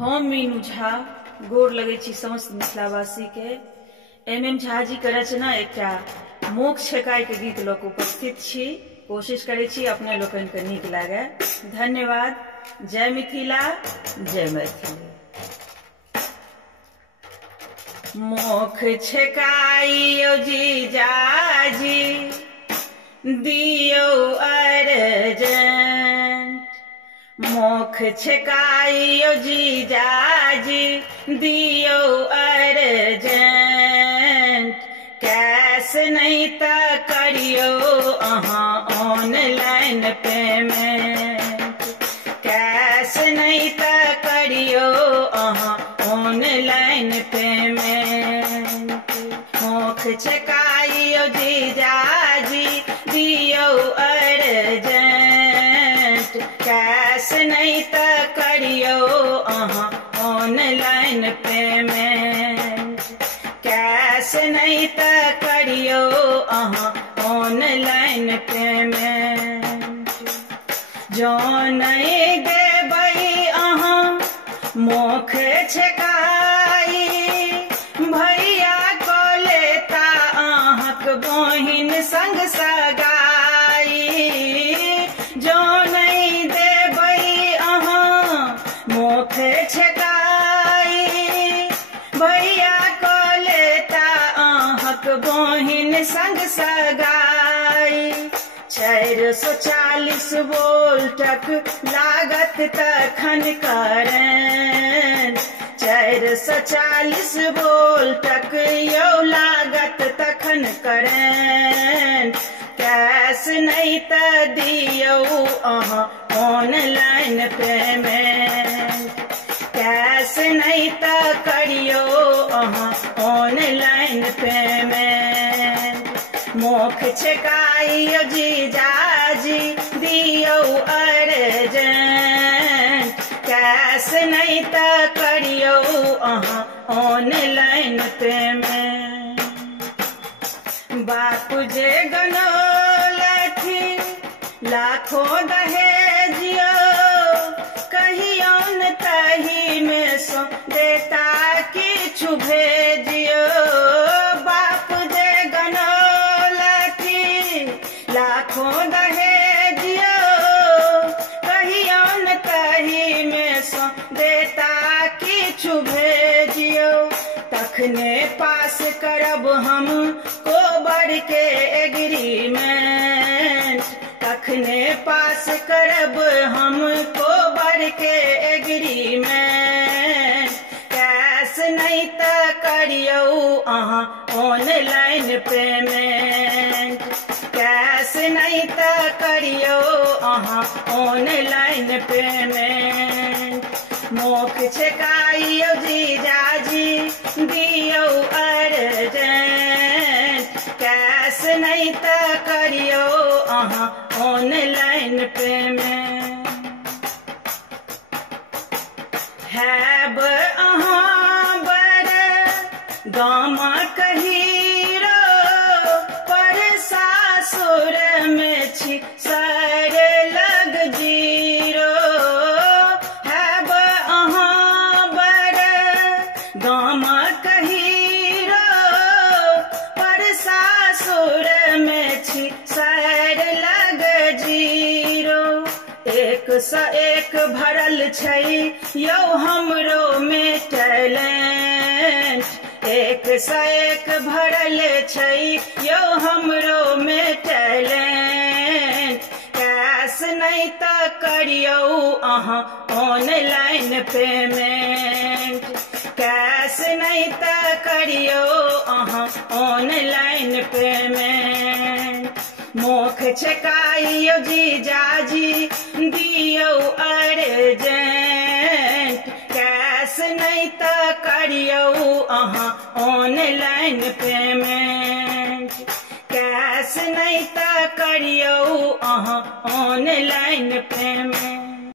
हम मीनू झा गोर लगे छी समस्त मिथिलावासी के। MM झा जी के रचना एकटा मोक्ष छेकाय के गीत लऽ कऽ उपस्थित छी। कोशिश करे छी अपने लोकन के नीक लागे। धन्यवाद। जय मिथिला, जय मैथिली। मोक्ष छेकाइयो जीजाजी दियो अर्जन, मोक्ष छेकाइयो जीजाजी दियो अर्जन। कैश नहीं त करियो अहाँ ऑनलाइन पेमेंट, कैश नहीं त करियो अहाँ ऑनलाइन पेमेंट। मोक्ष छेकाइयो जीजाजी दियो अर्जेंट, कैश नहीं त करियो अहाँ ऑनलाइन पेमेंट, कैश नहीं त करियो अहाँ ऑनलाइन पेमेंट। जो नहीं देबै अहाँ मोक्ष छेकाई, भैया को लेता अहाँक बहिन संग सगाई। जो नहीं देबै अहाँ मोक्ष छेकाई, भैया को लेता अहाँक बहिन संग सगाई। 440 वोल्टक लागत तखन करेंट, 440 वोल्टक यौ लागत तखन करेंट। कैश नहीं त दियो अहाँ ऑनलाइन पेमेंट, कैश नहीं त करियो अहाँ ऑनलाइन पेमेंट। मोक्ष छेकाइयो जीजाजी दियो अर्जेंट, कैश नहीं त करियो अहाँ ऑनलाइन पेमेंट। बापू जे गनौलथि लाखों दहेजियो, कहियो न तही में सो देता किछु भेजियो। बापू जे गनौलथि लाखों दहेजियो, कहियो न तही में सो देता किछु भेजियो। तखने पास करब हम कोबर के एग्रीमेंट, तखने पास करब हम कोबर के एग्रीमेंट। कैश नहीं त करियो अहाँ ऑनलाइन पेमेंट, कैश नहीं त करियो अहाँ ऑनलाइन पेमेंट। मोक्ष छेकाइयो जीजाजी दियो अर्जेंट, कैश नहीं त करियो अहाँ ऑनलाइन पेमेंट। हैब अहाँ बड़ गामक हीरो, पर सासुर में छी सर लग जीरो। हैब अहाँ बड़ गामक हीरो, पर सासुर में छी सर लग जीरो। 101 भरल छै यौ हमरो में टैलेंट, 101 भरल छै यौ हमरो में टैलेंट। कैश नहीं त करियो अहाँ ऑनलाइन पेमेंट, कैश नहीं त करियो अहाँ ऑनलाइन पेमेंट। मोक्ष छेकाइयो जीजाजी दियो अर्जेंट, कैश नहीं त करियो अहाँ ऑनलाइन पेमेंट, कैश नहीं त करियो अहाँ ऑनलाइन पेमेंट।